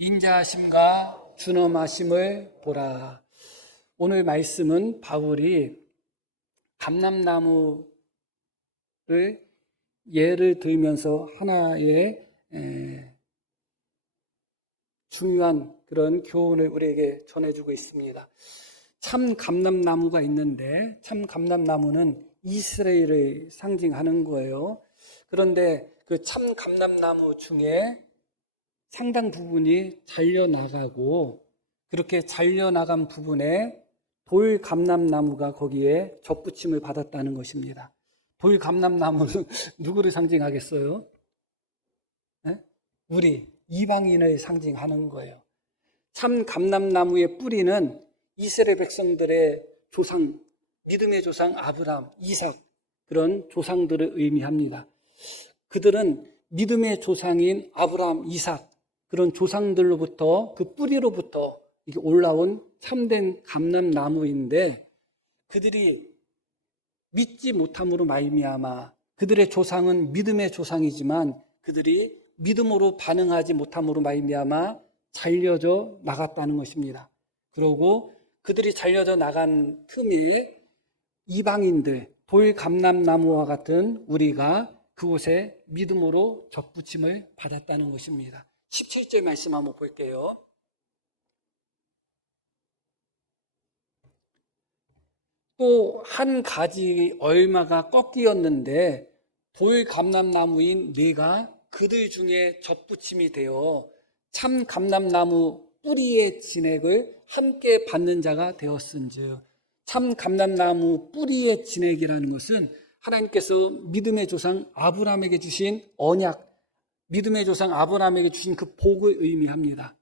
인자하심과 준엄하심을 보라. 오늘 말씀은 바울이 감람나무를 예를 들면서 하나의 중요한 그런 교훈을 우리에게 전해주고 있습니다. 참 감람나무가 있는데, 참 감람나무는 이스라엘을 상징하는 거예요. 그런데 그 참 감람나무 중에 상당 부분이 잘려나가고, 그렇게 잘려나간 부분에 돌 감람나무가 거기에 접붙임을 받았다는 것입니다. 돌 감람나무는 누구를 상징하겠어요? 네? 우리 이방인을 상징하는 거예요. 참 감람나무의 뿌리는 이스라엘 백성들의 조상, 믿음의 조상 아브라함, 이삭, 그런 조상들을 의미합니다. 그들은 믿음의 조상인 아브라함, 이삭, 그런 조상들로부터, 그 뿌리로부터 이게 올라온 참된 감람나무인데, 그들이 믿지 못함으로 말미암아, 그들의 조상은 믿음의 조상이지만 그들이 믿음으로 반응하지 못함으로 말미암아 잘려져 나갔다는 것입니다. 그러고 그들이 잘려져 나간 틈에 이방인들, 돌 감람나무와 같은 우리가 그곳에 믿음으로 접붙임을 받았다는 것입니다. 17절 말씀 한번 볼게요. 또 한 가지 얼마가 꺾이었는데 돌 감람나무인 네가 그들 중에 접붙임이 되어 참 감람나무 뿌리의 진액을 함께 받는 자가 되었은즉. 참 감람나무 뿌리의 진액이라는 것은 하나님께서 믿음의 조상 아브라함에게 주신 언약, 믿음의 조상 아브라함에게 주신 그 복을 의미합니다.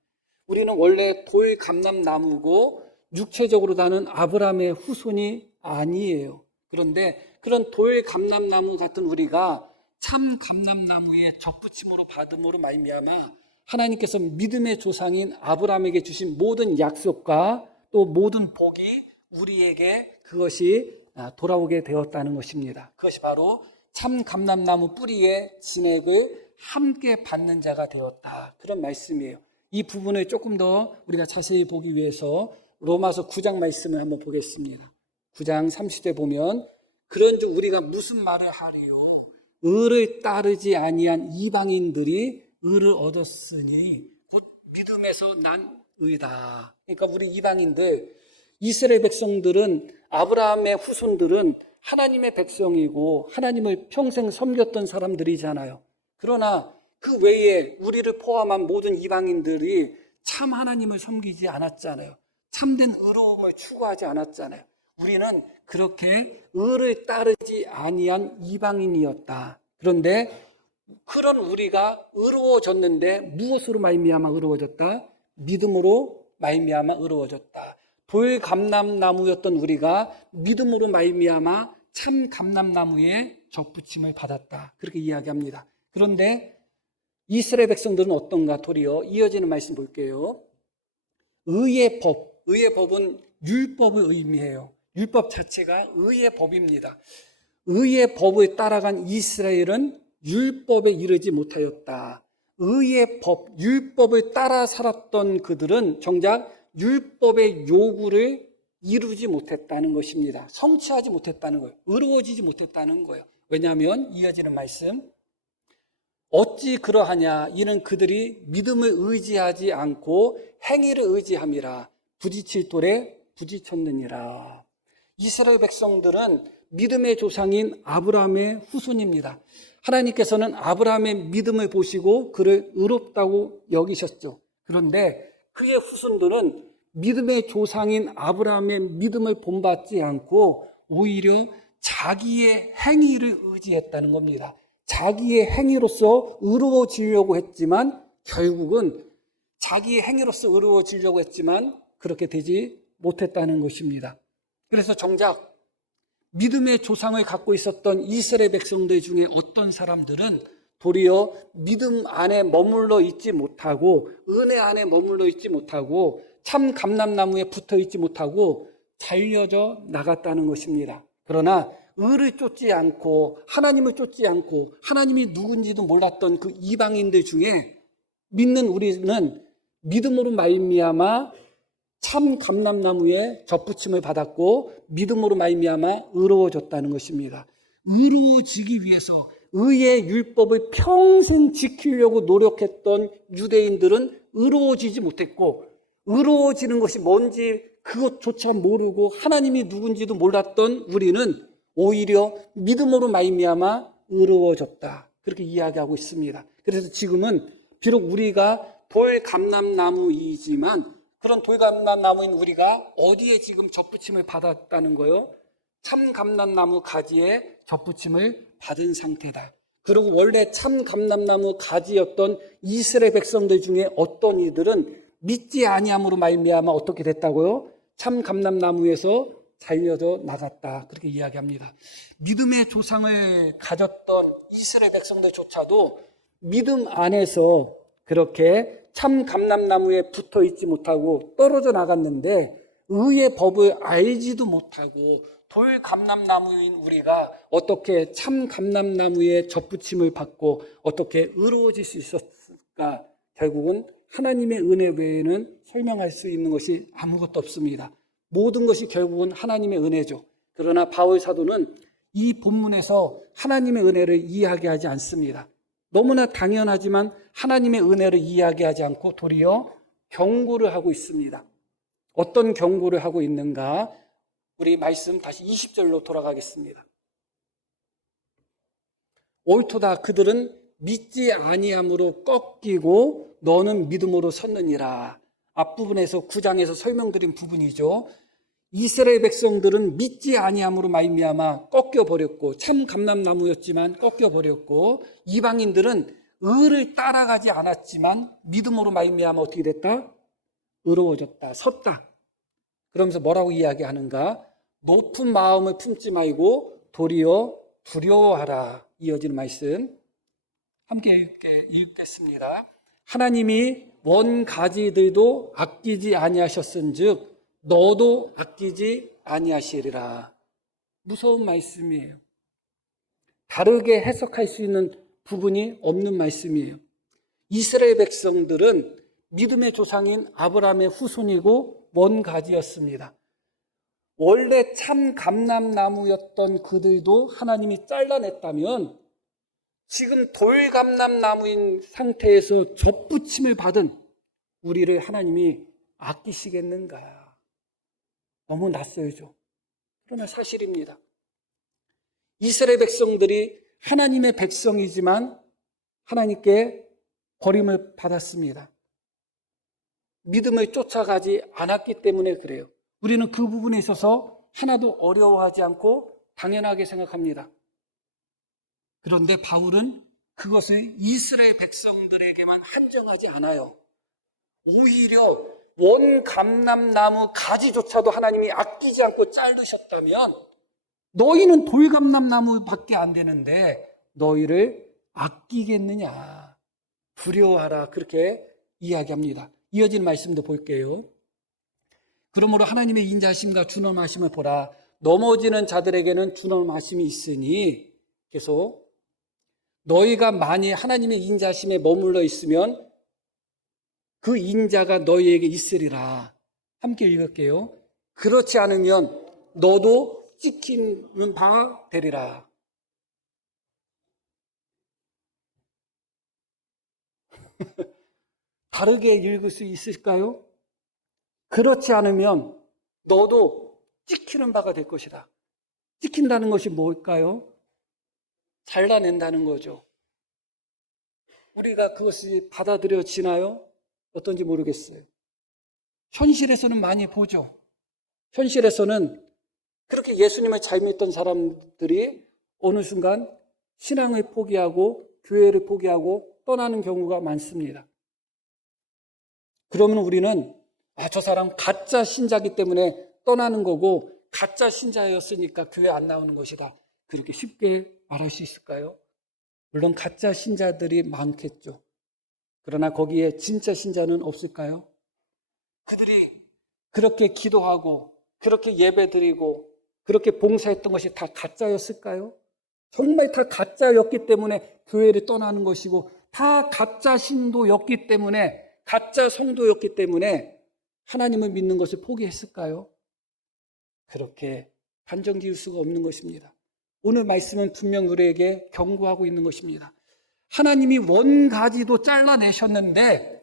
우리는 원래 돌 감람나무고 육체적으로 다는 아브라함의 후손이 아니에요. 그런데 그런 돌 감람나무 같은 우리가 참 감람나무의 접붙임으로 받음으로 말미암아 하나님께서 믿음의 조상인 아브라함에게 주신 모든 약속과 또 모든 복이 우리에게 그것이 돌아오게 되었다는 것입니다. 그것이 바로 참 감람나무 뿌리의 진액을 함께 받는 자가 되었다, 그런 말씀이에요. 이 부분을 조금 더 우리가 자세히 보기 위해서 로마서 9장 말씀을 한번 보겠습니다. 9장 30절 보면 그런즉 우리가 무슨 말을 하리요? 의를 따르지 아니한 이방인들이 의를 얻었으니 곧 믿음에서 난 의다. 그러니까 우리 이방인들, 이스라엘 백성들은, 아브라함의 후손들은 하나님의 백성이고 하나님을 평생 섬겼던 사람들이잖아요. 그러나 그 외에 우리를 포함한 모든 이방인들이 참 하나님을 섬기지 않았잖아요. 참된 의로움을 추구하지 않았잖아요. 우리는 그렇게 의를 따르지 아니한 이방인이었다. 그런데 그런 우리가 의로워졌는데 무엇으로 말미암아 의로워졌다? 믿음으로 말미암아 의로워졌다. 돌 감람나무였던 우리가 믿음으로 말미암아 참 감람나무에 접붙임을 받았다, 그렇게 이야기합니다. 그런데 이스라엘 백성들은 어떤가? 도리어 이어지는 말씀 볼게요. 의의 법은 율법을 의미해요. 율법 자체가 의의 법입니다. 의의 법을 따라간 이스라엘은 율법에 이르지 못하였다. 의의 법, 율법을 따라 살았던 그들은 정작 율법의 요구를 이루지 못했다는 것입니다. 성취하지 못했다는 거예요. 의로워지지 못했다는 거예요. 왜냐하면 이어지는 말씀, 어찌 그러하냐? 이는 그들이 믿음을 의지하지 않고 행위를 의지함이라. 부딪힐 돌에 부딪혔느니라. 이스라엘 백성들은 믿음의 조상인 아브라함의 후손입니다. 하나님께서는 아브라함의 믿음을 보시고 그를 의롭다고 여기셨죠. 그런데 그의 후손들은 믿음의 조상인 아브라함의 믿음을 본받지 않고 오히려 자기의 행위를 의지했다는 겁니다. 자기의 행위로서 의로워지려고 했지만 결국은 자기의 행위로서 의로워지려고 했지만 그렇게 되지 못했다는 것입니다. 그래서 정작 믿음의 조상을 갖고 있었던 이스라엘 백성들 중에 어떤 사람들은 도리어 믿음 안에 머물러 있지 못하고 은혜 안에 머물러 있지 못하고 참 감람나무에 붙어 있지 못하고 잘려져 나갔다는 것입니다. 그러나 의를 쫓지 않고 하나님을 쫓지 않고 하나님이 누군지도 몰랐던 그 이방인들 중에 믿는 우리는 믿음으로 말미암아 참 감람나무에 덧붙임을 받았고 믿음으로 말미암아 의로워졌다는 것입니다. 의로워지기 위해서 의의 율법을 평생 지키려고 노력했던 유대인들은 의로워지지 못했고, 의로워지는 것이 뭔지 그것조차 모르고 하나님이 누군지도 몰랐던 우리는 오히려 믿음으로 말미암아 의로워졌다, 그렇게 이야기하고 있습니다. 그래서 지금은 비록 우리가 돌감람나무이지만 그런 돌감람나무인 우리가 어디에 지금 덧붙임을 받았다는 거요? 참 감람나무 가지에 덧붙임을 받은 상태다. 그리고 원래 참 감람나무 가지였던 이스라엘 백성들 중에 어떤 이들은 믿지 아니함으로 말미암아 어떻게 됐다고요? 참 감람나무에서 잘려져 나갔다, 그렇게 이야기합니다. 믿음의 조상을 가졌던 이스라엘 백성들조차도 믿음 안에서 그렇게 참 감람나무에 붙어 있지 못하고 떨어져 나갔는데, 의의 법을 알지도 못하고 돌감람나무인 우리가 어떻게 참 감람나무에 덧붙임을 받고 어떻게 의로워질 수 있었을까? 결국은 하나님의 은혜 외에는 설명할 수 있는 것이 아무것도 없습니다. 모든 것이 결국은 하나님의 은혜죠. 그러나 바울 사도는 이 본문에서 하나님의 은혜를 이야기하지 않습니다. 너무나 당연하지만 하나님의 은혜를 이야기하지 않고 도리어 경고를 하고 있습니다. 어떤 경고를 하고 있는가? 우리 말씀 다시 20절로 돌아가겠습니다. 옳도다, 그들은 믿지 아니함으로 꺾이고 너는 믿음으로 섰느니라. 앞부분에서 9장에서 설명드린 부분이죠. 이스라엘 백성들은 믿지 아니함으로 말미암아 꺾여버렸고, 참 감람나무였지만 꺾여버렸고, 이방인들은 의를 따라가지 않았지만 믿음으로 말미암아 어떻게 됐다? 의로워졌다, 섰다. 그러면서 뭐라고 이야기하는가? 높은 마음을 품지 말고 도리어 두려워하라. 이어지는 말씀 함께 읽겠습니다. 하나님이 원가지들도 아끼지 아니하셨은즉 너도 아끼지 아니하시리라. 무서운 말씀이에요. 다르게 해석할 수 있는 부분이 없는 말씀이에요. 이스라엘 백성들은 믿음의 조상인 아브라함의 후손이고 원가지였습니다. 원래 참 감람나무였던 그들도 하나님이 잘라냈다면 지금 돌감람나무인 상태에서 덧붙임을 받은 우리를 하나님이 아끼시겠는가? 너무 낯설죠. 그러나 사실입니다. 이스라엘 백성들이 하나님의 백성이지만 하나님께 버림을 받았습니다. 믿음을 쫓아가지 않았기 때문에 그래요. 우리는 그 부분에 있어서 하나도 어려워하지 않고 당연하게 생각합니다. 그런데 바울은 그것을 이스라엘 백성들에게만 한정하지 않아요. 오히려 원감람나무 가지조차도 하나님이 아끼지 않고 자르셨다면 너희는 돌감람나무밖에 안 되는데 너희를 아끼겠느냐? 두려워하라, 그렇게 이야기합니다. 이어진 말씀도 볼게요. 그러므로 하나님의 인자하심과 준엄하심을 보라. 넘어지는 자들에게는 준엄하심이 있으니, 계속 너희가 만일 하나님의 인자하심에 머물러 있으면 그 인자가 너희에게 있으리라. 함께 읽을게요. 그렇지 않으면 너도 찍히는 바 되리라. 다르게 읽을 수 있을까요? 그렇지 않으면 너도 찍히는 바가 될 것이다. 찍힌다는 것이 뭘까요? 잘라낸다는 거죠. 우리가 그것이 받아들여지나요? 어떤지 모르겠어요. 현실에서는 많이 보죠. 현실에서는 그렇게 예수님을 잘 믿던 사람들이 어느 순간 신앙을 포기하고 교회를 포기하고 떠나는 경우가 많습니다. 그러면 우리는 저 사람 가짜 신자이기 때문에 떠나는 거고 가짜 신자였으니까 교회 안 나오는 것이다, 그렇게 쉽게 말할 수 있을까요? 물론 가짜 신자들이 많겠죠. 그러나 거기에 진짜 신자는 없을까요? 그들이 그렇게 기도하고 그렇게 예배드리고 그렇게 봉사했던 것이 다 가짜였을까요? 정말 다 가짜였기 때문에 교회를 떠나는 것이고 다 가짜 신도였기 때문에 가짜 성도였기 때문에 하나님을 믿는 것을 포기했을까요? 그렇게 단정 지을 수가 없는 것입니다. 오늘 말씀은 분명 우리에게 경고하고 있는 것입니다. 하나님이 원가지도 잘라내셨는데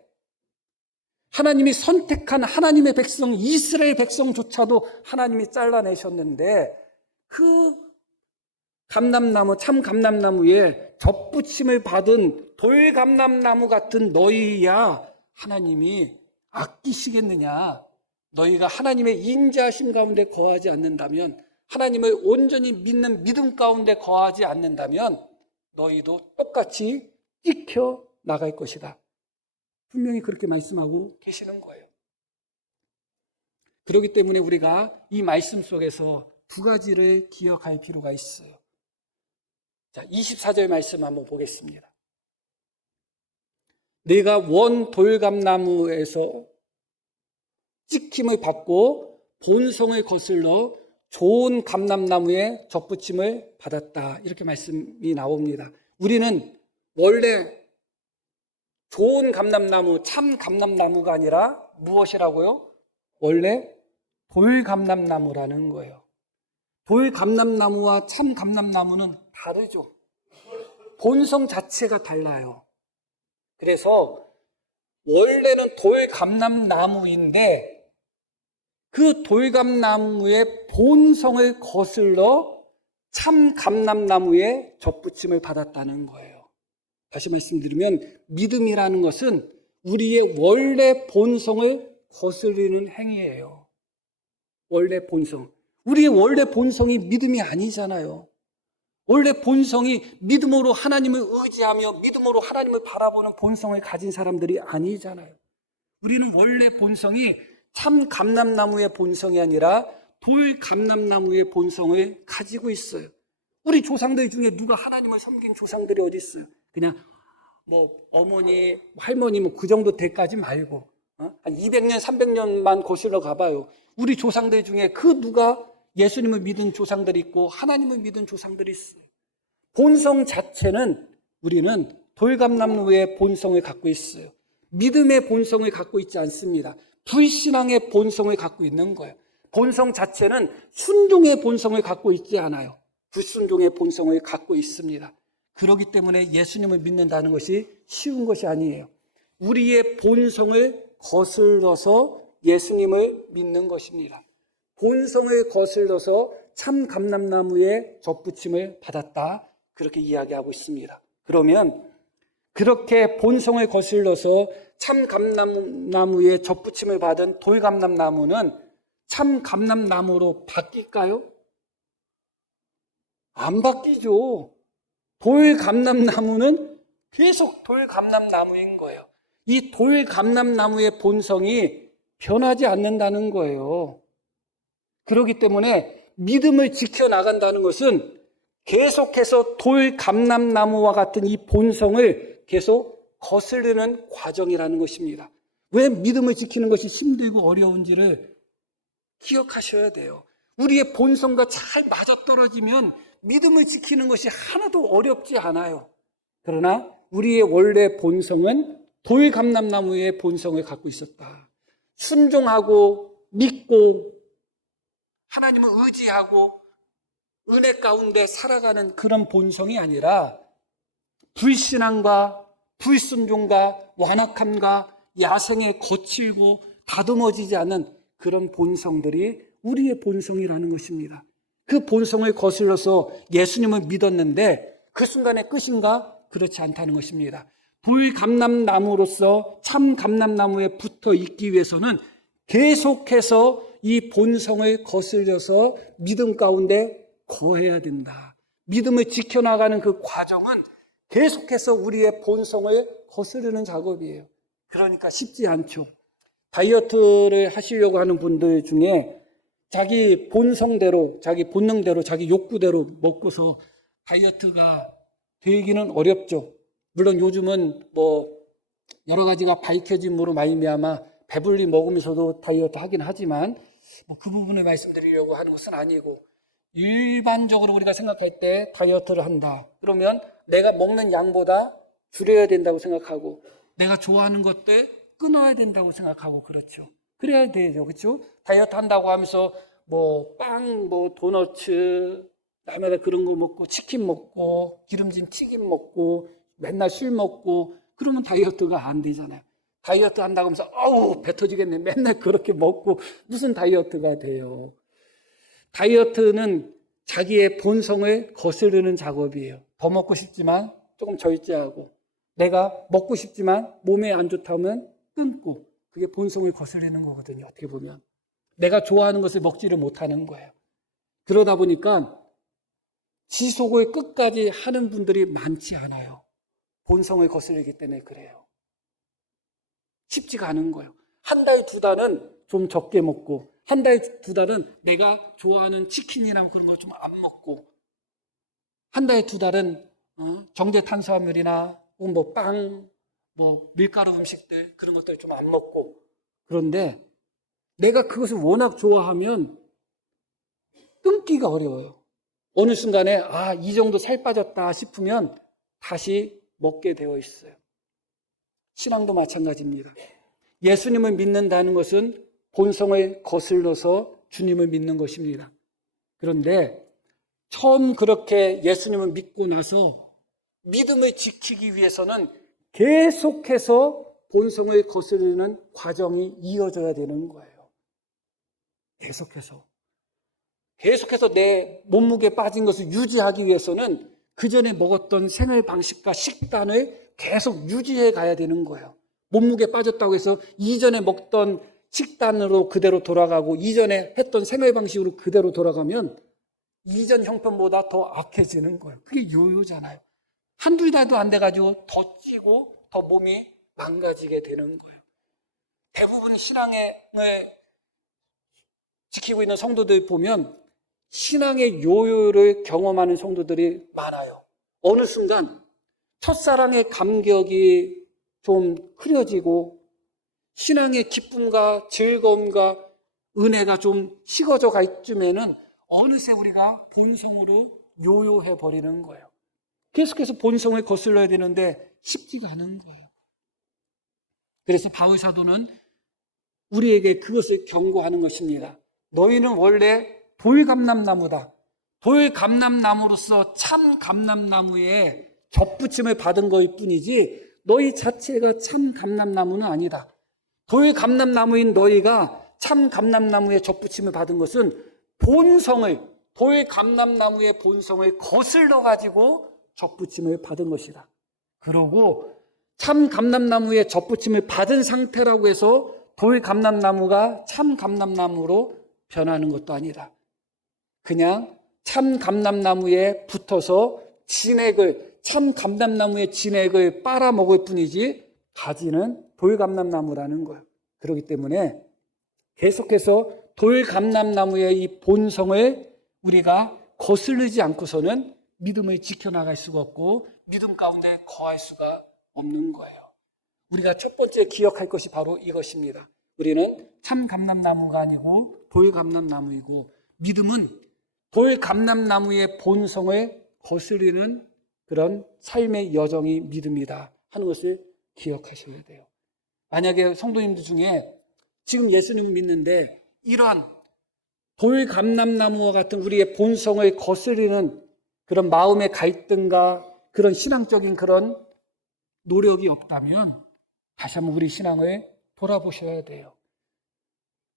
하나님이 선택한 하나님의 백성 이스라엘 백성조차도 하나님이 잘라내셨는데 그 감람나무 참 감람나무에 접붙임을 받은 돌감람나무 같은 너희야 하나님이 아끼시겠느냐? 너희가 하나님의 인자하심 가운데 거하지 않는다면 하나님을 온전히 믿는 믿음 가운데 거하지 않는다면 너희도 똑같이 찍혀 나갈 것이다. 분명히 그렇게 말씀하고 계시는 거예요. 그렇기 때문에 우리가 이 말씀 속에서 두 가지를 기억할 필요가 있어요. 자, 24절 말씀 한번 보겠습니다. 내가 원 돌감나무에서 찍힘을 받고 본성을 거슬러 좋은 감람나무에 접붙임을 받았다. 이렇게 말씀이 나옵니다. 우리는 원래 좋은 감람나무, 참 감람나무가 아니라 무엇이라고요? 원래 돌감람나무라는 거예요. 돌감람나무와 참 감람나무는 다르죠. 본성 자체가 달라요. 그래서 원래는 돌감람나무인데 그 돌감나무의 본성을 거슬러 참 감람나무에 접붙임을 받았다는 거예요. 다시 말씀드리면 믿음이라는 것은 우리의 원래 본성을 거스르는 행위예요. 원래 본성. 우리의 원래 본성이 믿음이 아니잖아요. 원래 본성이 믿음으로 하나님을 의지하며 믿음으로 하나님을 바라보는 본성을 가진 사람들이 아니잖아요. 우리는 원래 본성이 참 감람나무의 본성이 아니라 돌 감람나무의 본성을 가지고 있어요. 우리 조상들 중에 누가 하나님을 섬긴 조상들이 어디 있어요? 그냥 어머니, 할머니 그 정도 때까지 말고 한 200년, 300년만 거슬러 가봐요. 우리 조상들 중에 그 누가 예수님을 믿은 조상들이 있고 하나님을 믿은 조상들이 있어요. 본성 자체는 우리는 돌감나무의 본성을 갖고 있어요. 믿음의 본성을 갖고 있지 않습니다. 불신앙의 본성을 갖고 있는 거예요. 본성 자체는 순종의 본성을 갖고 있지 않아요. 불순종의 본성을 갖고 있습니다. 그렇기 때문에 예수님을 믿는다는 것이 쉬운 것이 아니에요. 우리의 본성을 거슬러서 예수님을 믿는 것입니다. 본성을 거슬러서 참 감람나무에 접붙임을 받았다. 그렇게 이야기하고 있습니다. 그러면 그렇게 본성을 거슬러서 참 감람나무에 접붙임을 받은 돌감람나무는 참 감람나무로 바뀔까요? 안 바뀌죠. 돌감람나무는 계속 돌감람나무인 거예요. 이 돌감람나무의 본성이 변하지 않는다는 거예요. 그렇기 때문에 믿음을 지켜나간다는 것은 계속해서 돌감람나무와 같은 이 본성을 계속 거스르는 과정이라는 것입니다. 왜 믿음을 지키는 것이 힘들고 어려운지를 기억하셔야 돼요. 우리의 본성과 잘 맞아떨어지면 믿음을 지키는 것이 하나도 어렵지 않아요. 그러나 우리의 원래 본성은 돌감람나무의 본성을 갖고 있었다. 순종하고 믿고 하나님을 의지하고 은혜 가운데 살아가는 그런 본성이 아니라 불신앙과 불순종과 완악함과 야생에 거칠고 다듬어지지 않은 그런 본성들이 우리의 본성이라는 것입니다. 그 본성을 거슬러서 예수님을 믿었는데 그 순간의 끝인가? 그렇지 않다는 것입니다. 돌감람나무로서 참 감람나무에 붙어 있기 위해서는 계속해서 이 본성을 거슬려서 믿음 가운데 거해야 된다. 믿음을 지켜나가는 그 과정은 계속해서 우리의 본성을 거스르는 작업이에요. 그러니까 쉽지 않죠. 다이어트를 하시려고 하는 분들 중에 자기 본성대로, 자기 본능대로, 자기 욕구대로 먹고서 다이어트가 되기는 어렵죠. 물론 요즘은 여러 가지가 밝혀짐으로 말미암아 배불리 먹으면서도 다이어트 하긴 하지만 그 부분을 말씀드리려고 하는 것은 아니고, 일반적으로 우리가 생각할 때 다이어트를 한다. 그러면 내가 먹는 양보다 줄여야 된다고 생각하고 내가 좋아하는 것들 끊어야 된다고 생각하고 그렇죠. 그래야 되죠. 그렇죠? 다이어트 한다고 하면서 뭐 빵, 뭐 도너츠, 남에다 그런 거 먹고 치킨 먹고 기름진 튀김 먹고 맨날 술 먹고 그러면 다이어트가 안 되잖아요. 다이어트 한다고 하면서 어우 배 터지겠네. 맨날 그렇게 먹고 무슨 다이어트가 돼요. 다이어트는 자기의 본성을 거스르는 작업이에요. 더 먹고 싶지만 조금 절제하고 내가 먹고 싶지만 몸에 안 좋다면 끊고 그게 본성을 거스르는 거거든요. 어떻게 보면 내가 좋아하는 것을 먹지를 못하는 거예요. 그러다 보니까 지속을 끝까지 하는 분들이 많지 않아요. 본성을 거스르기 때문에 그래요. 쉽지가 않은 거예요. 한 달, 두 달은 좀 적게 먹고 한 달, 두 달은 내가 좋아하는 치킨이나 그런 거 좀 안 먹고 한 달, 두 달은 정제 탄수화물이나 뭐 빵, 뭐 밀가루 음식들 그런 것들 좀 안 먹고 그런데 내가 그것을 워낙 좋아하면 끊기가 어려워요. 어느 순간에 이 정도 살 빠졌다 싶으면 다시 먹게 되어 있어요. 신앙도 마찬가지입니다. 예수님을 믿는다는 것은 본성을 거슬러서 주님을 믿는 것입니다. 그런데 처음 그렇게 예수님을 믿고 나서 믿음을 지키기 위해서는 계속해서 본성을 거스르는 과정이 이어져야 되는 거예요. 계속해서 내 몸무게 빠진 것을 유지하기 위해서는 그 전에 먹었던 생활 방식과 식단을 계속 유지해 가야 되는 거예요. 몸무게 빠졌다고 해서 이전에 먹던 식단으로 그대로 돌아가고 이전에 했던 생활 방식으로 그대로 돌아가면 이전 형편보다 더 악해지는 거예요. 그게 요요잖아요. 한두 달도 안 돼가지고 더 찌고 더 몸이 망가지게 되는 거예요. 대부분 신앙을 지키고 있는 성도들 보면 신앙의 요요를 경험하는 성도들이 많아요. 어느 순간 첫사랑의 감격이 좀 흐려지고 신앙의 기쁨과 즐거움과 은혜가 좀 식어져 갈 쯤에는 어느새 우리가 본성으로 요요해 버리는 거예요. 계속해서 본성을 거슬러야 되는데 쉽지가 않은 거예요. 그래서 바울 사도는 우리에게 그것을 경고하는 것입니다. 너희는 원래 돌감람나무다. 돌감람나무로서 참 감람나무에 접붙임을 받은 것일 뿐이지 너희 자체가 참 감람나무는 아니다. 돌감람나무인 너희가 참 감람나무에 접붙임을 받은 것은 돌감람나무의 본성을 거슬러 가지고 접붙임을 받은 것이다. 그러고 참 감람나무에 접붙임을 받은 상태라고 해서 돌감람나무가 참 감람나무로 변하는 것도 아니다. 그냥 참 감람나무에 붙어서 참 감람나무의 진액을 빨아먹을 뿐이지 가지는 돌감람나무라는 거예요. 그렇기 때문에 계속해서 돌감람나무의 이 본성을 우리가 거스르지 않고서는 믿음을 지켜나갈 수가 없고 믿음 가운데 거할 수가 없는 거예요. 우리가 첫 번째 기억할 것이 바로 이것입니다. 우리는 참 감람나무가 아니고 돌감람나무이고 믿음은 돌감람나무의 본성을 거스르는 그런 삶의 여정이 믿음이다 하는 것을 기억하셔야 돼요. 만약에 성도님들 중에 지금 예수님을 믿는데 이러한 돌감람나무와 같은 우리의 본성을 거스르는 그런 마음의 갈등과 그런 신앙적인 그런 노력이 없다면 다시 한번 우리 신앙을 돌아보셔야 돼요.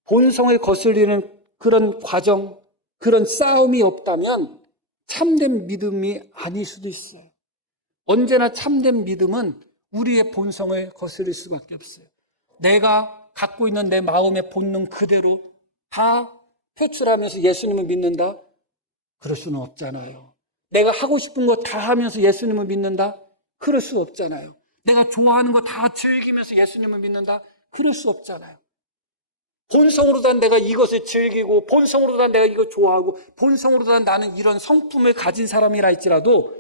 본성을 거스르는 그런 과정, 그런 싸움이 없다면 참된 믿음이 아닐 수도 있어요. 언제나 참된 믿음은 우리의 본성을 거스를 수밖에 없어요. 내가 갖고 있는 내 마음의 본능 그대로 다 표출하면서 예수님을 믿는다? 그럴 수는 없잖아요. 내가 하고 싶은 거 다 하면서 예수님을 믿는다? 그럴 수 없잖아요. 내가 좋아하는 거 다 즐기면서 예수님을 믿는다? 그럴 수 없잖아요. 본성으로தான் 내가 이것을 즐기고 본성으로தான் 내가 이거 좋아하고 본성으로தான் 나는 이런 성품을 가진 사람이라 할지라도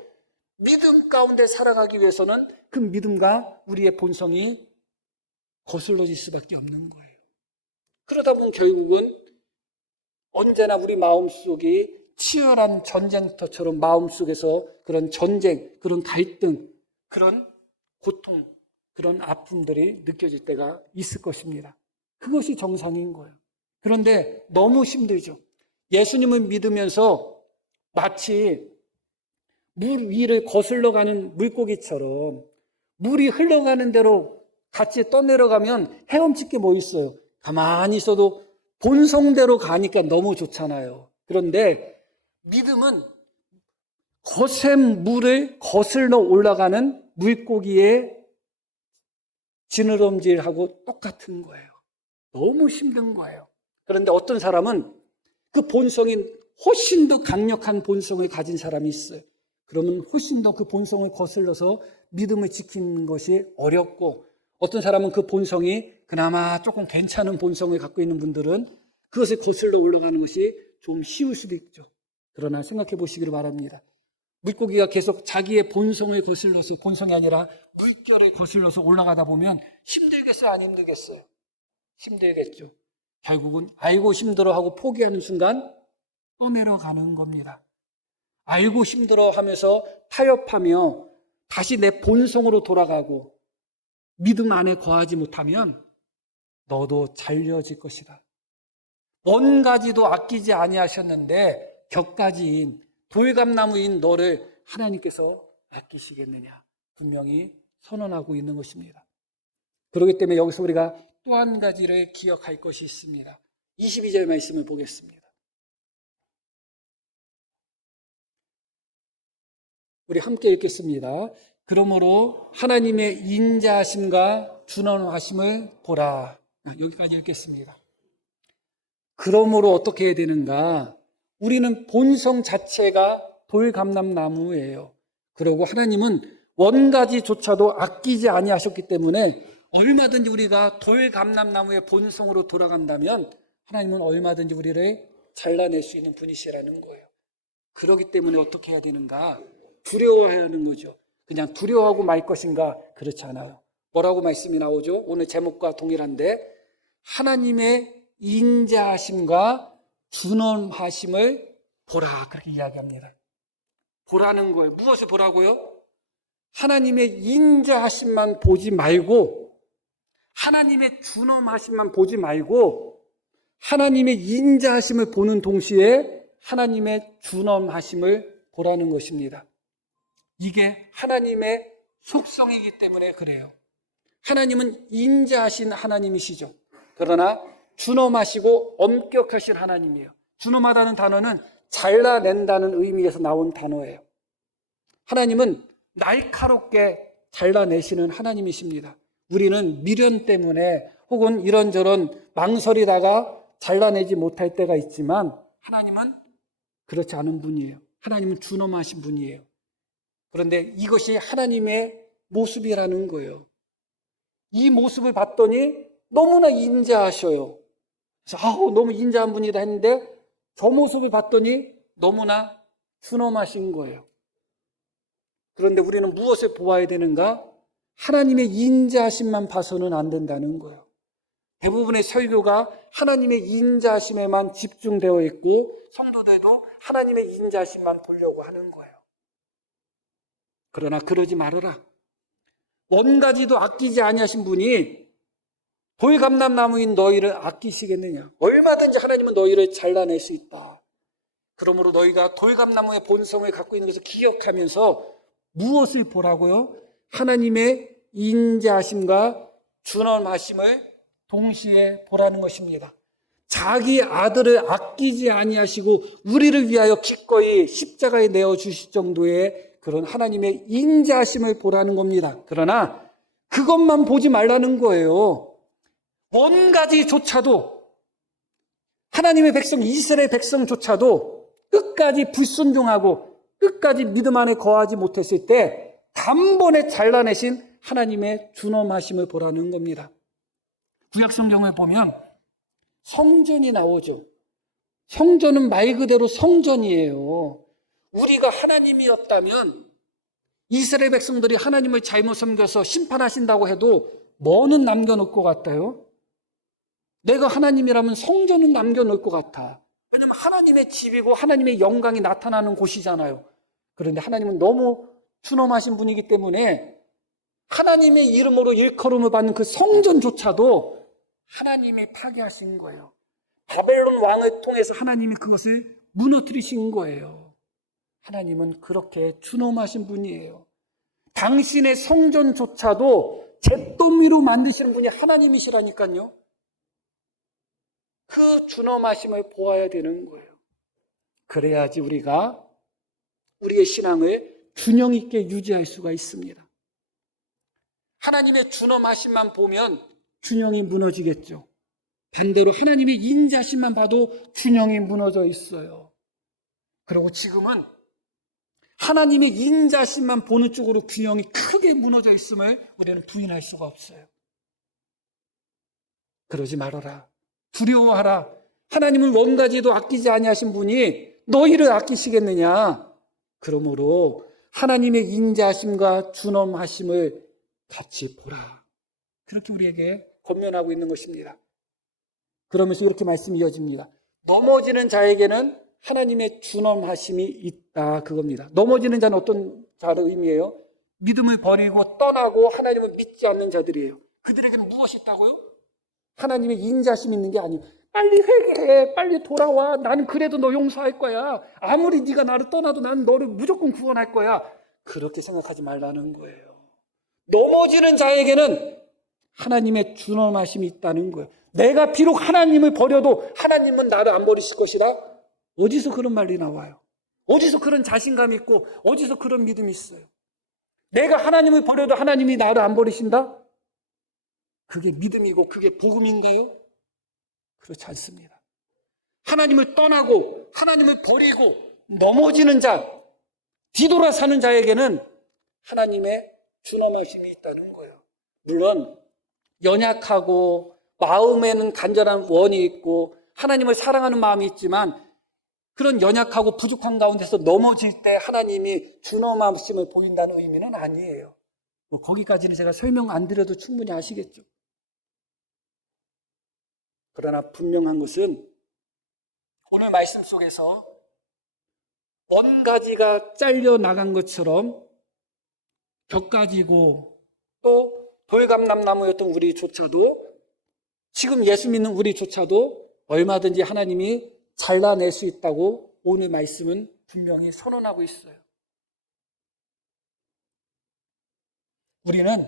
믿음 가운데 살아가기 위해서는 그 믿음과 우리의 본성이 거슬러질 수밖에 없는 거예요. 그러다 보면 결국은 언제나 우리 마음속이 치열한 전쟁터처럼 마음속에서 그런 전쟁, 그런 갈등, 그런 고통, 그런 아픔들이 느껴질 때가 있을 것입니다. 그것이 정상인 거예요. 그런데 너무 힘들죠. 예수님을 믿으면서 마치 물 위를 거슬러 가는 물고기처럼 물이 흘러가는 대로 같이 떠내려가면 헤엄칠 게 뭐 있어요? 가만히 있어도 본성대로 가니까 너무 좋잖아요. 그런데 믿음은 거센 물을 거슬러 올라가는 물고기의 지느러미질하고 똑같은 거예요. 너무 힘든 거예요. 그런데 어떤 사람은 그 본성이 훨씬 더 강력한 본성을 가진 사람이 있어요. 그러면 훨씬 더 그 본성을 거슬러서 믿음을 지키는 것이 어렵고, 어떤 사람은 그 본성이 그나마 조금 괜찮은 본성을 갖고 있는 분들은 그것을 거슬러 올라가는 것이 좀 쉬울 수도 있죠. 그러나 생각해 보시기를 바랍니다. 물고기가 계속 자기의 본성을 거슬러서, 본성이 아니라 물결을 거슬러서 올라가다 보면 힘들겠어요? 안 힘들겠어요? 힘들겠죠. 결국은 알고 힘들어하고 포기하는 순간 또 내려가는 겁니다. 알고 힘들어 하면서 타협하며 다시 내 본성으로 돌아가고 믿음 안에 거하지 못하면 너도 잘려질 것이다. 먼 가지도 아끼지 아니하셨는데 격가지인 돌감나무인 너를 하나님께서 아끼시겠느냐, 분명히 선언하고 있는 것입니다. 그렇기 때문에 여기서 우리가 또 한 가지를 기억할 것이 있습니다. 22절 말씀을 보겠습니다. 우리 함께 읽겠습니다. 그러므로 하나님의 인자하심과 준원하심을 보라. 여기까지 읽겠습니다. 그러므로 어떻게 해야 되는가? 우리는 본성 자체가 돌감람나무예요. 그리고 하나님은 원가지조차도 아끼지 아니하셨기 때문에 얼마든지 우리가 돌감람나무의 본성으로 돌아간다면 하나님은 얼마든지 우리를 잘라낼 수 있는 분이시라는 거예요. 그렇기 때문에 어떻게 해야 되는가? 두려워해야 하는 거죠. 그냥 두려워하고 말 것인가? 그렇지 않아요. 뭐라고 말씀이 나오죠? 오늘 제목과 동일한데, 하나님의 인자하심과 준엄하심을 보라, 그렇게 이야기합니다. 보라는 거예요. 무엇을 보라고요? 하나님의 인자하심만 보지 말고, 하나님의 준엄하심만 보지 말고, 하나님의 인자하심을 보는 동시에 하나님의 준엄하심을 보라는 것입니다. 이게 하나님의 속성이기 때문에 그래요. 하나님은 인자하신 하나님이시죠. 그러나 준엄하시고 엄격하신 하나님이에요. 준엄하다는 단어는 잘라낸다는 의미에서 나온 단어예요. 하나님은 날카롭게 잘라내시는 하나님이십니다. 우리는 미련 때문에 혹은 이런저런 망설이다가 잘라내지 못할 때가 있지만 하나님은 그렇지 않은 분이에요. 하나님은 준엄하신 분이에요. 그런데 이것이 하나님의 모습이라는 거예요. 이 모습을 봤더니 너무나 인자하셔요. 그래서 너무 인자한 분이다 했는데 저 모습을 봤더니 너무나 준엄하신 거예요. 그런데 우리는 무엇을 보아야 되는가? 하나님의 인자하심만 봐서는 안 된다는 거예요. 대부분의 설교가 하나님의 인자하심에만 집중되어 있고 성도들도 하나님의 인자하심만 보려고 하는 거예요. 그러나 그러지 말아라. 원가지도 아끼지 아니하신 분이 돌감람나무인 너희를 아끼시겠느냐? 얼마든지 하나님은 너희를 잘라낼 수 있다. 그러므로 너희가 돌감나무의 본성을 갖고 있는 것을 기억하면서 무엇을 보라고요? 하나님의 인자하심과 준엄하심을 동시에 보라는 것입니다. 자기 아들을 아끼지 아니하시고 우리를 위하여 기꺼이 십자가에 내어주실 정도의 그런 하나님의 인자하심을 보라는 겁니다. 그러나 그것만 보지 말라는 거예요. 원가지조차도, 하나님의 백성, 이스라엘 백성조차도 끝까지 불순종하고 끝까지 믿음 안에 거하지 못했을 때 단번에 잘라내신 하나님의 준엄하심을 보라는 겁니다. 구약성경을 보면 성전이 나오죠. 성전은 말 그대로 성전이에요. 우리가 하나님이었다면 이스라엘 백성들이 하나님을 잘못 섬겨서 심판하신다고 해도 뭐는 남겨놓을 것 같아요? 내가 하나님이라면 성전은 남겨놓을 것 같아. 왜냐하면 하나님의 집이고 하나님의 영광이 나타나는 곳이잖아요. 그런데 하나님은 너무 준엄하신 분이기 때문에 하나님의 이름으로 일컬음을 받는 그 성전조차도 하나님이 파괴하신 거예요. 바벨론 왕을 통해서 하나님이 그것을 무너뜨리신 거예요. 하나님은 그렇게 준엄하신 분이에요. 당신의 성전조차도 잿더미로 만드시는 분이 하나님이시라니까요. 그 준엄하심을 보아야 되는 거예요. 그래야지 우리가 우리의 신앙을 균형 있게 유지할 수가 있습니다. 하나님의 준엄하심만 보면 균형이 무너지겠죠. 반대로 하나님의 인자심만 봐도 균형이 무너져 있어요. 그리고 지금은 하나님의 인자심만 보는 쪽으로 균형이 크게 무너져 있음을 우리는 부인할 수가 없어요. 그러지 말아라. 두려워하라. 하나님은 원가지도 아끼지 아니하신 분이 너희를 아끼시겠느냐. 그러므로 하나님의 인자심과 준엄하심을 같이 보라. 그렇게 우리에게 권면하고 있는 것입니다. 그러면서 이렇게 말씀이 이어집니다. 넘어지는 자에게는 하나님의 준엄하심이 있다. 그겁니다. 넘어지는 자는 어떤 자의 의미예요? 믿음을 버리고 떠나고 하나님을 믿지 않는 자들이에요. 그들에게는 무엇이 있다고요? 하나님의 인자심이 있는 게 아니에요. 빨리 회개해. 빨리 돌아와. 나는 그래도 너 용서할 거야. 아무리 네가 나를 떠나도 나는 너를 무조건 구원할 거야. 그렇게 생각하지 말라는 거예요. 넘어지는 자에게는 하나님의 준엄하심이 있다는 거예요. 내가 비록 하나님을 버려도 하나님은 나를 안 버리실 것이라. 어디서 그런 말이 나와요? 어디서 그런 자신감이 있고 어디서 그런 믿음이 있어요? 내가 하나님을 버려도 하나님이 나를 안 버리신다? 그게 믿음이고 그게 복음인가요? 그렇지 않습니다. 하나님을 떠나고 하나님을 버리고 넘어지는 자, 뒤돌아 사는 자에게는 하나님의 준엄하심이 있다는 거예요. 물론 연약하고 마음에는 간절한 원이 있고 하나님을 사랑하는 마음이 있지만 그런 연약하고 부족한 가운데서 넘어질 때 하나님이 준엄하심을 보인다는 의미는 아니에요. 거기까지는 제가 설명 안 드려도 충분히 아시겠죠. 그러나 분명한 것은 오늘 말씀 속에서 원가지가 잘려 나간 것처럼 벽가지고 또 돌감람나무였던 우리조차도 지금 예수 믿는 우리조차도 얼마든지 하나님이 잘라낼 수 있다고 오늘 말씀은 분명히 선언하고 있어요. 우리는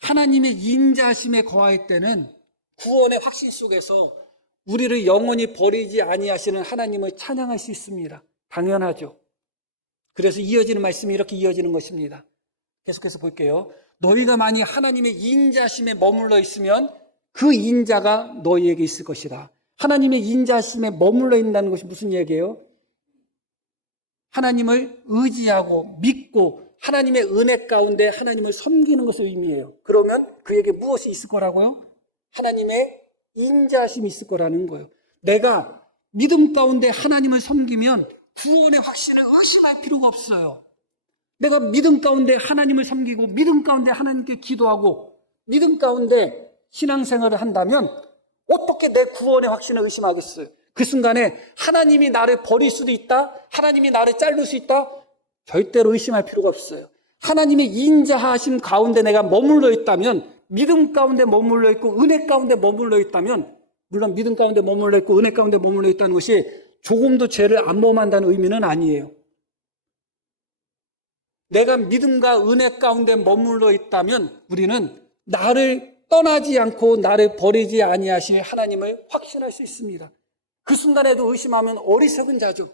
하나님의 인자심에 거할 때는 구원의 확신 속에서 우리를 영원히 버리지 아니하시는 하나님을 찬양할 수 있습니다. 당연하죠. 그래서 이어지는 말씀이 이렇게 이어지는 것입니다. 계속해서 볼게요. 너희가 만약 하나님의 인자심에 머물러 있으면 그 인자가 너희에게 있을 것이다. 하나님의 인자심에 머물러 있다는 것이 무슨 얘기예요? 하나님을 의지하고 믿고 하나님의 은혜 가운데 하나님을 섬기는 것을 의미해요. 그러면 그에게 무엇이 있을 거라고요? 하나님의 인자심이 있을 거라는 거예요. 내가 믿음 가운데 하나님을 섬기면 구원의 확신을 의심할 필요가 없어요. 내가 믿음 가운데 하나님을 섬기고 믿음 가운데 하나님께 기도하고 믿음 가운데 신앙생활을 한다면 어떻게 내 구원의 확신을 의심하겠어요? 그 순간에 하나님이 나를 버릴 수도 있다? 하나님이 나를 자를 수 있다? 절대로 의심할 필요가 없어요. 하나님의 인자하심 가운데 내가 머물러 있다면, 믿음 가운데 머물러 있고 은혜 가운데 머물러 있다면, 물론 믿음 가운데 머물러 있고 은혜 가운데 머물러 있다는 것이 조금도 죄를 안 범한다는 의미는 아니에요. 내가 믿음과 은혜 가운데 머물러 있다면 우리는 나를 떠나지 않고 나를 버리지 아니하실 하나님을 확신할 수 있습니다. 그 순간에도 의심하면 어리석은 자죠.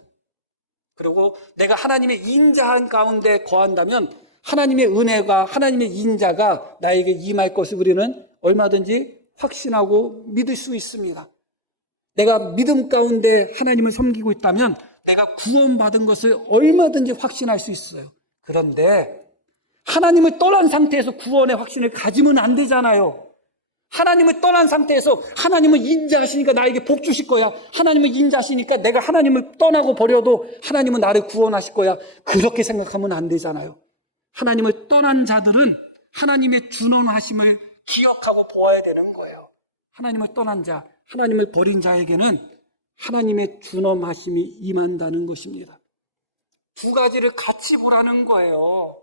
그리고 내가 하나님의 인자한 가운데 거한다면 하나님의 은혜가 하나님의 인자가 나에게 임할 것을 우리는 얼마든지 확신하고 믿을 수 있습니다. 내가 믿음 가운데 하나님을 섬기고 있다면 내가 구원받은 것을 얼마든지 확신할 수 있어요. 그런데 하나님을 떠난 상태에서 구원의 확신을 가지면 안 되잖아요. 하나님을 떠난 상태에서 하나님은 인자하시니까 나에게 복 주실 거야. 하나님은 인자하시니까 내가 하나님을 떠나고 버려도 하나님은 나를 구원하실 거야. 그렇게 생각하면 안 되잖아요. 하나님을 떠난 자들은 하나님의 준엄하심을 기억하고 보아야 되는 거예요. 하나님을 떠난 자, 하나님을 버린 자에게는 하나님의 준엄하심이 임한다는 것입니다. 두 가지를 같이 보라는 거예요.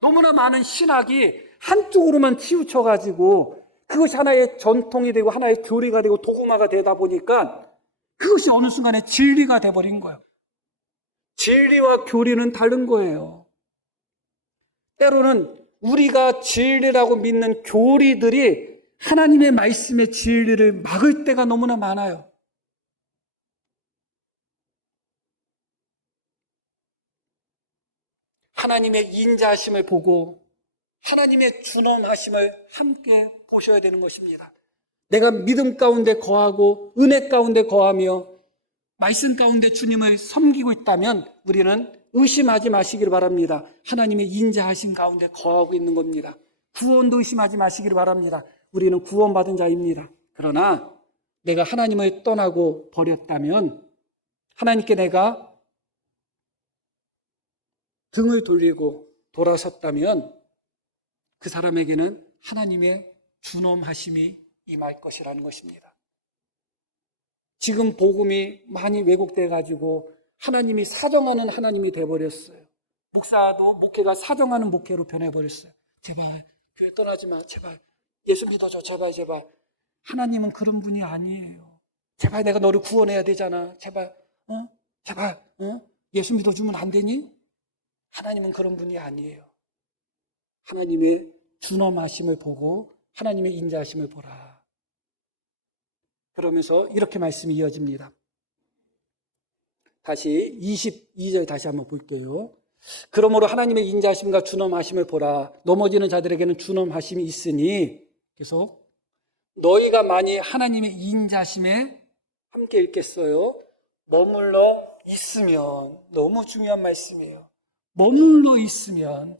너무나 많은 신학이 한쪽으로만 치우쳐가지고 그것이 하나의 전통이 되고 하나의 교리가 되고 도구마가 되다 보니까 그것이 어느 순간에 진리가 돼버린 거예요. 진리와 교리는 다른 거예요. 때로는 우리가 진리라고 믿는 교리들이 하나님의 말씀의 진리를 막을 때가 너무나 많아요. 하나님의 인자하심을 보고 하나님의 준엄하심을 함께 보셔야 되는 것입니다. 내가 믿음 가운데 거하고 은혜 가운데 거하며 말씀 가운데 주님을 섬기고 있다면 우리는 의심하지 마시기를 바랍니다. 하나님의 인자하심 가운데 거하고 있는 겁니다. 구원도 의심하지 마시기를 바랍니다. 우리는 구원받은 자입니다. 그러나 내가 하나님을 떠나고 버렸다면, 하나님께 내가 등을 돌리고 돌아섰다면 그 사람에게는 하나님의 준엄하심이 임할 것이라는 것입니다. 지금 복음이 많이 왜곡돼 가지고 하나님이 사정하는 하나님이 돼버렸어요. 목사도 목회가 사정하는 목회로 변해버렸어요. 제발 교회 떠나지 마. 제발 예수 믿어줘. 제발 제발. 하나님은 그런 분이 아니에요. 제발 내가 너를 구원해야 되잖아. 제발 제발 예수 믿어주면 안 되니? 하나님은 그런 분이 아니에요. 하나님의 준엄하심을 보고 하나님의 인자하심을 보라. 그러면서 이렇게 말씀이 이어집니다. 다시 22절 다시 한번 볼게요. 그러므로 하나님의 인자하심과 준엄하심을 보라. 넘어지는 자들에게는 준엄하심이 있으니, 계속 너희가 만일 하나님의 인자하심에 함께 읽겠어요. 머물러 있으면, 너무 중요한 말씀이에요. 머물러 있으면,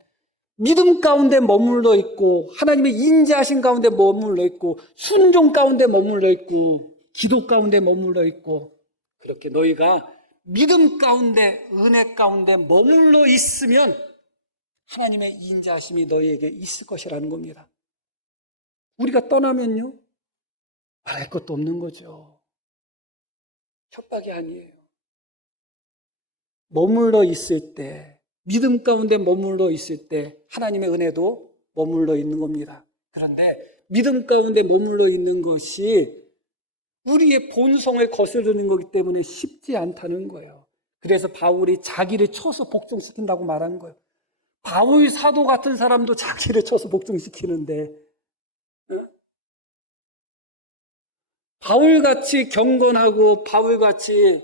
믿음 가운데 머물러 있고 하나님의 인자하심 가운데 머물러 있고 순종 가운데 머물러 있고 기도 가운데 머물러 있고, 그렇게 너희가 믿음 가운데 은혜 가운데 머물러 있으면 하나님의 인자하심이 너희에게 있을 것이라는 겁니다. 우리가 떠나면요, 말할 것도 없는 거죠. 협박이 아니에요. 머물러 있을 때, 믿음 가운데 머물러 있을 때 하나님의 은혜도 머물러 있는 겁니다. 그런데 믿음 가운데 머물러 있는 것이 우리의 본성을 거스르는 거기 때문에 쉽지 않다는 거예요. 그래서 바울이 자기를 쳐서 복종시킨다고 말한 거예요. 바울 사도 같은 사람도 자기를 쳐서 복종시키는데, 바울같이 경건하고 바울같이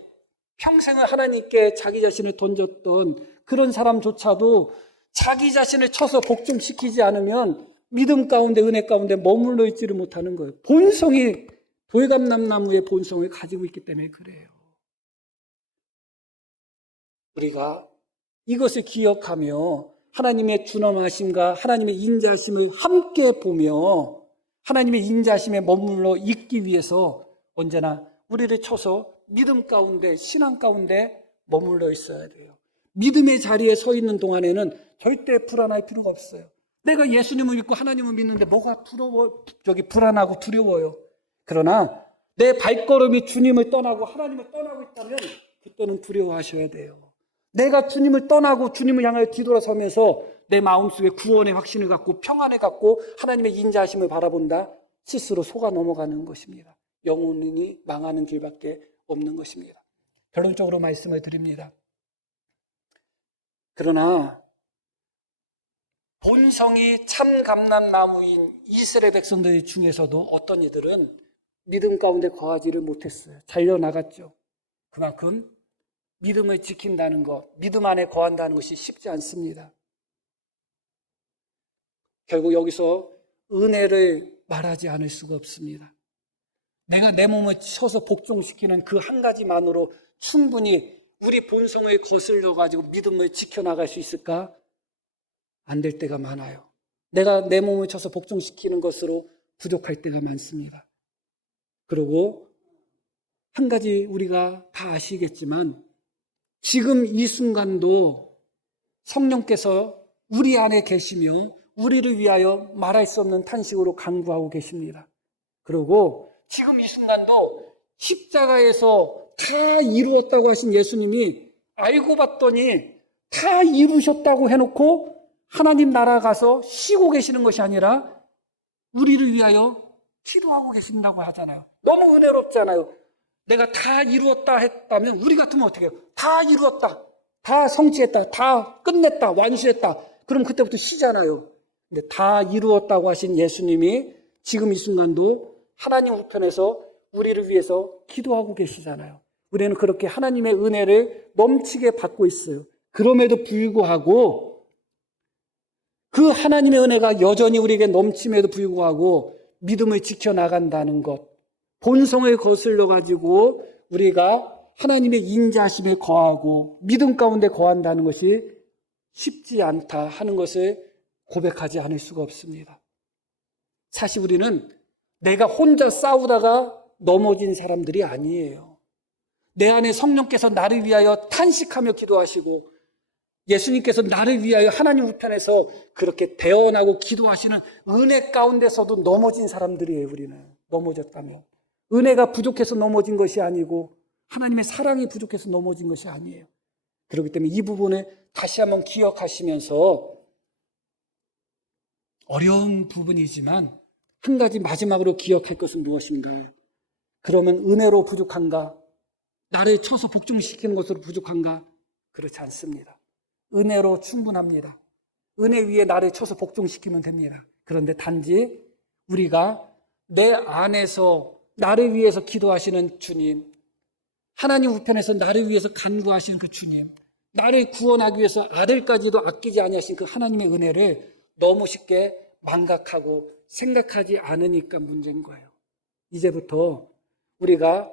평생을 하나님께 자기 자신을 던졌던 그런 사람조차도 자기 자신을 쳐서 복종시키지 않으면 믿음 가운데 은혜 가운데 머물러 있지를 못하는 거예요. 본성이, 돌감람나무의 본성을 가지고 있기 때문에 그래요. 우리가 이것을 기억하며 하나님의 준엄하심과 하나님의 인자하심을 함께 보며 하나님의 인자하심에 머물러 있기 위해서 언제나 우리를 쳐서 믿음 가운데, 신앙 가운데 머물러 있어야 돼요. 믿음의 자리에 서 있는 동안에는 절대 불안할 필요가 없어요. 내가 예수님을 믿고 하나님을 믿는데 뭐가 불안하고 두려워요. 그러나 내 발걸음이 주님을 떠나고 하나님을 떠나고 있다면 그때는 두려워하셔야 돼요. 내가 주님을 떠나고 주님을 향하여 뒤돌아서면서 내 마음속에 구원의 확신을 갖고 평안을 갖고 하나님의 인자하심을 바라본다, 스스로 속아 넘어가는 것입니다. 영혼이 망하는 길밖에 없는 것입니다. 결론적으로 말씀을 드립니다. 그러나 본성이 참 감람나무인 이스라엘 백성들 중에서도 어떤 이들은 믿음 가운데 거하지를 못했어요. 잘려나갔죠. 그만큼 믿음을 지킨다는 것, 믿음 안에 거한다는 것이 쉽지 않습니다. 결국 여기서 은혜를 말하지 않을 수가 없습니다. 내가 내 몸을 쳐서 복종시키는 그 한 가지만으로 충분히 우리 본성을 거슬려 가지고 믿음을 지켜나갈 수 있을까? 안 될 때가 많아요. 내가 내 몸을 쳐서 복종시키는 것으로 부족할 때가 많습니다. 그리고 한 가지 우리가 다 아시겠지만 지금 이 순간도 성령께서 우리 안에 계시며 우리를 위하여 말할 수 없는 탄식으로 간구하고 계십니다. 그리고 지금 이 순간도 십자가에서 다 이루었다고 하신 예수님이 알고 봤더니 다 이루셨다고 해놓고 하나님 나라 가서 쉬고 계시는 것이 아니라 우리를 위하여 기도하고 계신다고 하잖아요. 너무 은혜롭잖아요. 내가 다 이루었다 했다면 우리 같으면 어떻게 해요? 다 이루었다, 다 성취했다, 다 끝냈다, 완수했다. 그럼 그때부터 쉬잖아요. 근데 다 이루었다고 하신 예수님이 지금 이 순간도 하나님 우편에서 우리를 위해서 기도하고 계시잖아요. 우리는 그렇게 하나님의 은혜를 넘치게 받고 있어요. 그럼에도 불구하고 그 하나님의 은혜가 여전히 우리에게 넘침에도 불구하고 믿음을 지켜나간다는 것, 본성을 거슬러 가지고 우리가 하나님의 인자하심에 거하고 믿음 가운데 거한다는 것이 쉽지 않다 하는 것을 고백하지 않을 수가 없습니다. 사실 우리는 내가 혼자 싸우다가 넘어진 사람들이 아니에요. 내 안에 성령께서 나를 위하여 탄식하며 기도하시고 예수님께서 나를 위하여 하나님 우편에서 그렇게 대언하고 기도하시는 은혜 가운데서도 넘어진 사람들이에요. 우리는 넘어졌다면 은혜가 부족해서 넘어진 것이 아니고 하나님의 사랑이 부족해서 넘어진 것이 아니에요. 그렇기 때문에 이 부분을 다시 한번 기억하시면서 어려운 부분이지만 한 가지 마지막으로 기억할 것은 무엇인가요? 그러면 은혜로 부족한가? 나를 쳐서 복종시키는 것으로 부족한가? 그렇지 않습니다. 은혜로 충분합니다. 은혜 위에 나를 쳐서 복종시키면 됩니다. 그런데 단지 우리가 내 안에서 나를 위해서 기도하시는 주님, 하나님 우편에서 나를 위해서 간구하시는 그 주님, 나를 구원하기 위해서 아들까지도 아끼지 아니하신 그 하나님의 은혜를 너무 쉽게 망각하고 생각하지 않으니까 문제인 거예요. 이제부터 우리가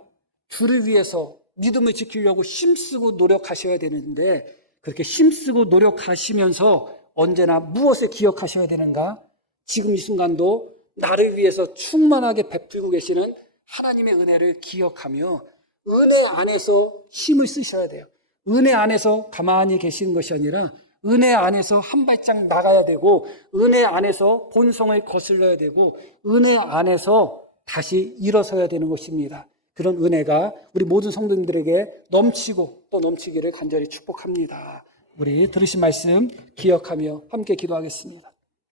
주를 위해서 믿음을 지키려고 힘쓰고 노력하셔야 되는데 그렇게 힘쓰고 노력하시면서 언제나 무엇을 기억하셔야 되는가? 지금 이 순간도 나를 위해서 충만하게 베풀고 계시는 하나님의 은혜를 기억하며 은혜 안에서 힘을 쓰셔야 돼요. 은혜 안에서 가만히 계시는 것이 아니라 은혜 안에서 한 발짝 나가야 되고 은혜 안에서 본성을 거슬러야 되고 은혜 안에서 다시 일어서야 되는 것입니다. 그런 은혜가 우리 모든 성도님들에게 넘치고 또 넘치기를 간절히 축복합니다. 우리 들으신 말씀 기억하며 함께 기도하겠습니다.